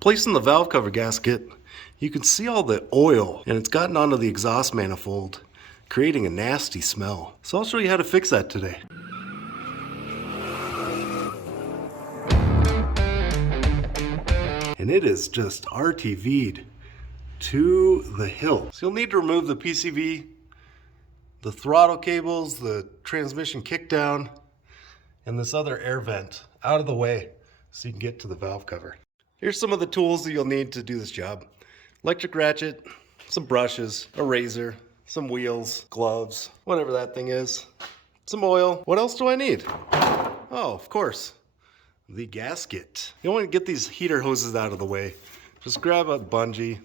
Placing the valve cover gasket, you can see all the oil and it's gotten onto the exhaust manifold, creating a nasty smell. So I'll show you how to fix that today. And it is just RTV'd to the hill. So you'll need to remove the PCV, the throttle cables, the transmission kickdown, and this other air vent out of the way so you can get to the valve cover. Here's some of the tools that you'll need to do this job. Electric ratchet, some brushes, a razor, some wheels, gloves, whatever that thing is, some oil. What else do I need? Oh, of course, the gasket. You want to get these heater hoses out of the way. Just grab a bungee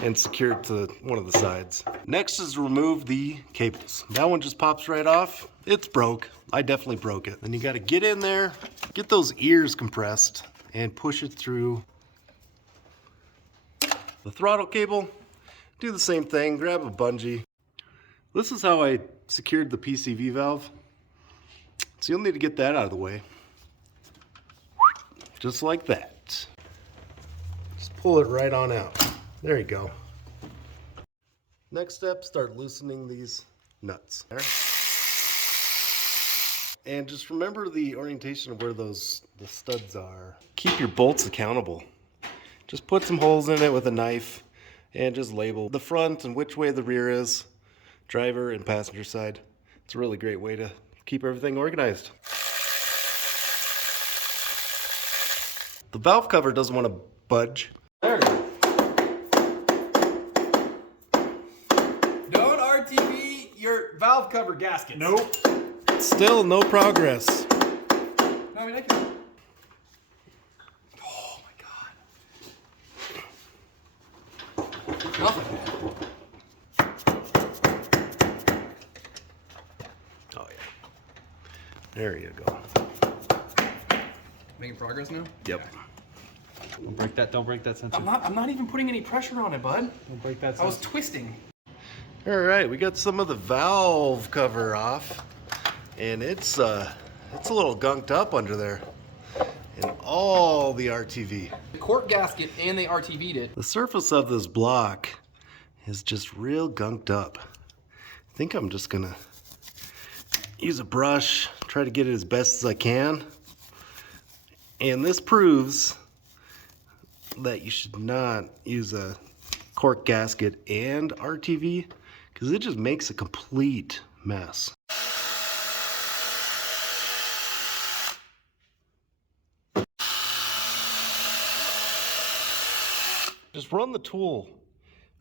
and secure it to one of the sides. Next is remove the cables. That one just pops right off. It's broke. I definitely broke it. Then you got to get in there, get those ears compressed, and push it through. The throttle cable, do the same thing, grab a bungee. This is how I secured the PCV valve. So you'll need to get that out of the way. Just like that. Just pull it right on out. There you go. Next step, start loosening these nuts. There. And just remember the orientation of where the studs are. Keep your bolts accountable. Just put some holes in it with a knife and just label the front and which way the rear is, driver and passenger side. It's a really great way to keep everything organized. The valve cover doesn't want to budge. There we go. Don't RTV your valve cover gaskets. Nope. Still no progress. No, I mean, I can. Oh my god. Nothing. Oh yeah. There you go. Making progress now? Yep. Don't break that sensor. I'm not even putting any pressure on it, bud. Don't break that sensor. I was twisting. All right, we got some of the valve cover off, and it's a little gunked up under there, and all the RTV. The cork gasket and they RTV'd it. The surface of this block is just real gunked up. I think I'm just gonna use a brush, try to get it as best as I can. And this proves that you should not use a cork gasket and RTV because it just makes a complete mess. Just run the tool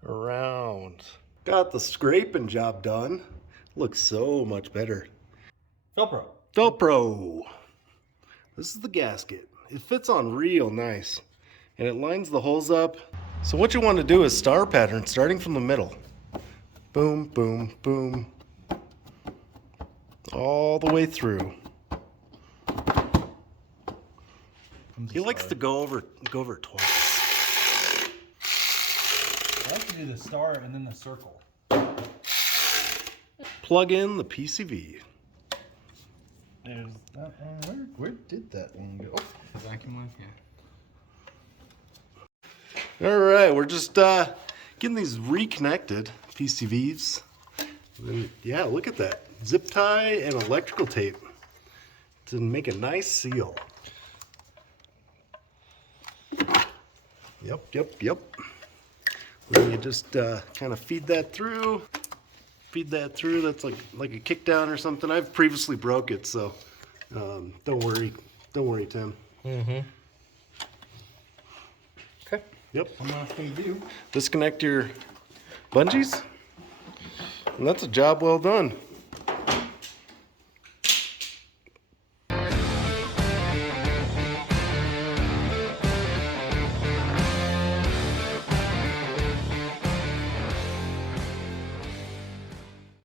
around. Got the scraping job done. Looks so much better. Velcro. Velcro. This is the gasket. It fits on real nice and it lines the holes up. So what you want to do is star pattern starting from the middle. Boom, boom, boom. All the way through. He likes to go over it twice. I like to do the star and then the circle. Plug in the PCV. There's that one. Where did that one go? The vacuum life, yeah. All right, we're just getting these reconnected PCVs. And yeah, look at that. Zip tie and electrical tape to make a nice seal. Yep. Then you just kind of feed that through. That's like a kick down or something. I've previously broke it, so don't worry, Tim. Okay. Yep. One last thing to do. Disconnect your bungees, and that's a job well done.